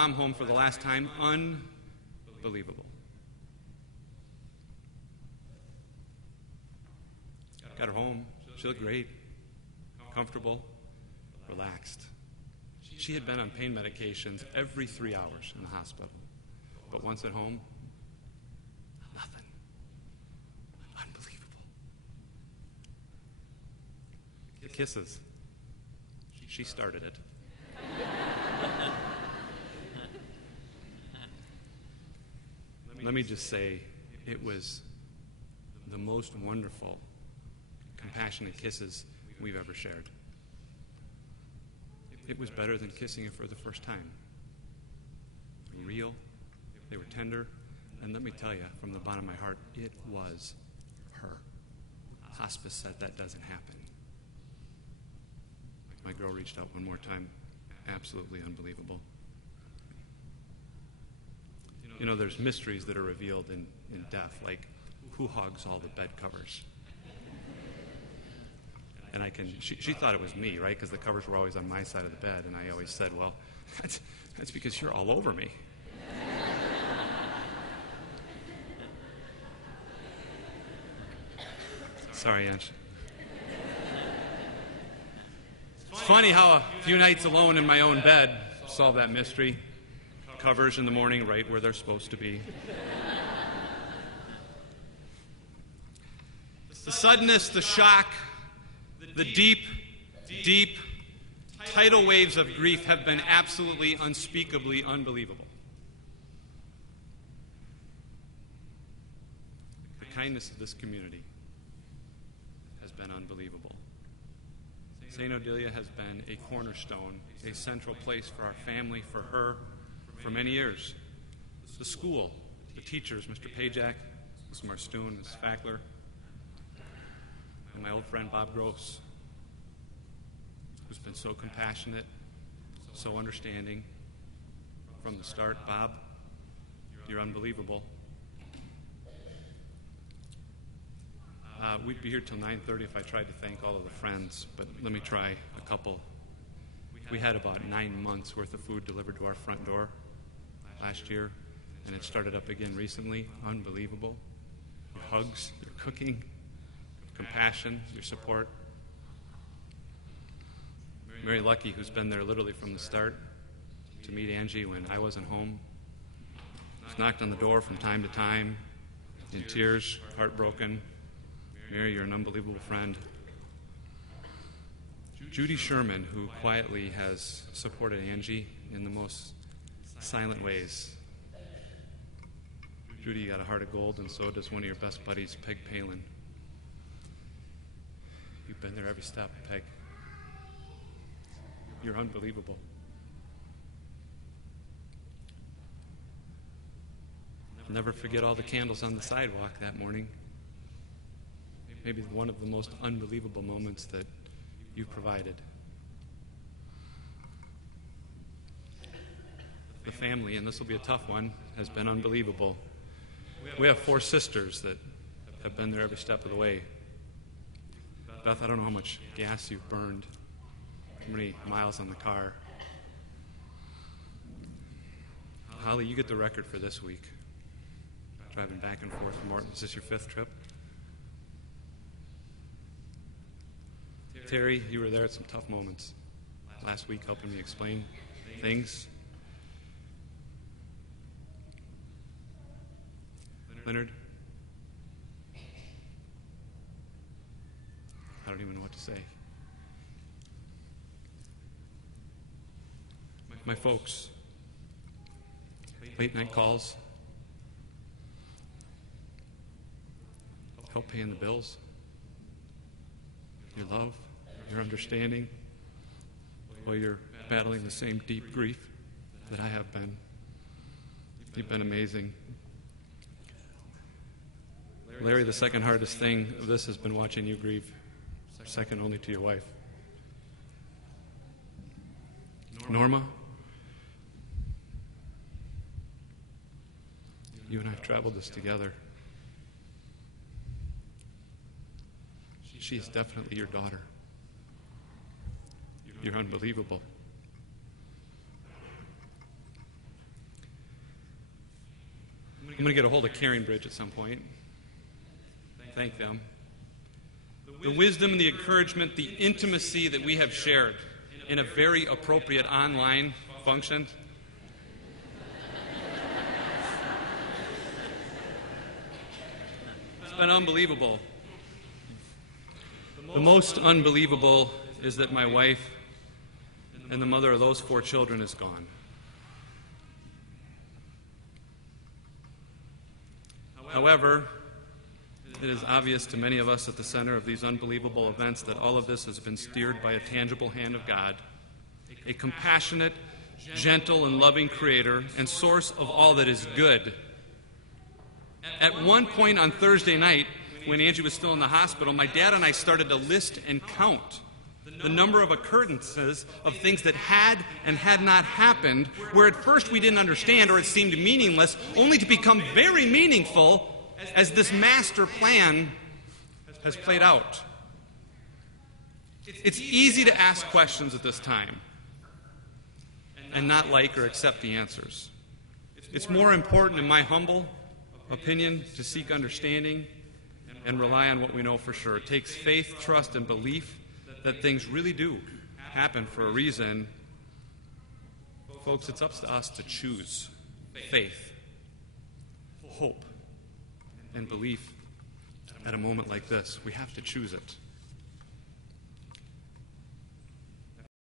mom home for the last time. Unbelievable. Got her home. She looked great, comfortable, relaxed. She had been on pain medications every 3 hours in the hospital. But once at home, nothing. Unbelievable. The kisses. She started it. Let me just say, it was the most wonderful, compassionate kisses we've ever shared. It was better than kissing her for the first time. Real, they were tender, and let me tell you, from the bottom of my heart, it was her. Hospice said that doesn't happen. My girl reached out one more time. Absolutely unbelievable. You know, there's mysteries that are revealed in death, like who hugs all the bed covers. And she thought it was me, right? Because the covers were always on my side of the bed, and I always said, well, that's because you're all over me. Sorry, Angie. It's funny how a few nights alone in my own bed solved that mystery. Covers in the morning right where they're supposed to be. The suddenness, the shock, the deep, deep, tidal waves of grief have been absolutely, unspeakably unbelievable. The kindness of this community has been unbelievable. St. Odelia has been a cornerstone, a central place for our family, for her, for many years. The school, the teachers, Mr. Pajak, Ms. Marstoon, Ms. Fackler, and my old friend Bob Gross, who's been so compassionate, so understanding from the start. Bob, you're unbelievable. We'd be here till 9:30 if I tried to thank all of the friends, but let me try a couple. We had about 9 months worth of food delivered to our front door last year, and it started up again recently. Unbelievable. Your hugs, your cooking, compassion, your support. Mary Lucky, who's been there literally from the start, to meet Angie when I wasn't home. She's knocked on the door from time to time, in tears, heartbroken. Mary, you're an unbelievable friend. Judy Sherman, who quietly has supported Angie in the most silent ways. Judy, you got a heart of gold, and so does one of your best buddies, Peg Palin. You've been there every step, Peg. You're unbelievable. I'll never forget all the candles on the sidewalk that morning. Maybe one of the most unbelievable moments that you provided. The family, and this will be a tough one, has been unbelievable. We have 4 sisters that have been there every step of the way. Beth, I don't know how much gas you've burned, how many miles on the car. Holly, you get the record for this week. Driving back and forth from Morton. Is this your 5th trip? Terry, you were there at some tough moments last week helping me explain things. Leonard, I don't even know what to say. My folks, late night calls, help paying the bills, your love, your understanding, while you're battling the same deep grief that I have been. You've been amazing. Larry, the second hardest thing of this has been watching you grieve, second only to your wife. Norma, you and I have traveled this together. She is definitely your daughter. You're unbelievable. I'm going to get a hold of Caring Bridge at some point. Thank them. The wisdom and the encouragement, the intimacy that we have shared in a very appropriate online function. It's been unbelievable. The most unbelievable is that my wife and the mother of those 4 children is gone. However, it is obvious to many of us at the center of these unbelievable events that all of this has been steered by a tangible hand of God, a compassionate, gentle, and loving Creator and source of all that is good. At one point on Thursday night, when Angie was still in the hospital, my dad and I started to list and count the number of occurrences of things that had and had not happened, where at first we didn't understand or it seemed meaningless, only to become very meaningful as this master plan has played out. It's easy to ask questions at this time and not like or accept the answers. It's more important, in my humble opinion, to seek understanding and rely on what we know for sure. It takes faith, trust, and belief that things really do happen for a reason. Folks, it's up to us to choose faith, hope, and belief at a moment like this. We have to choose it.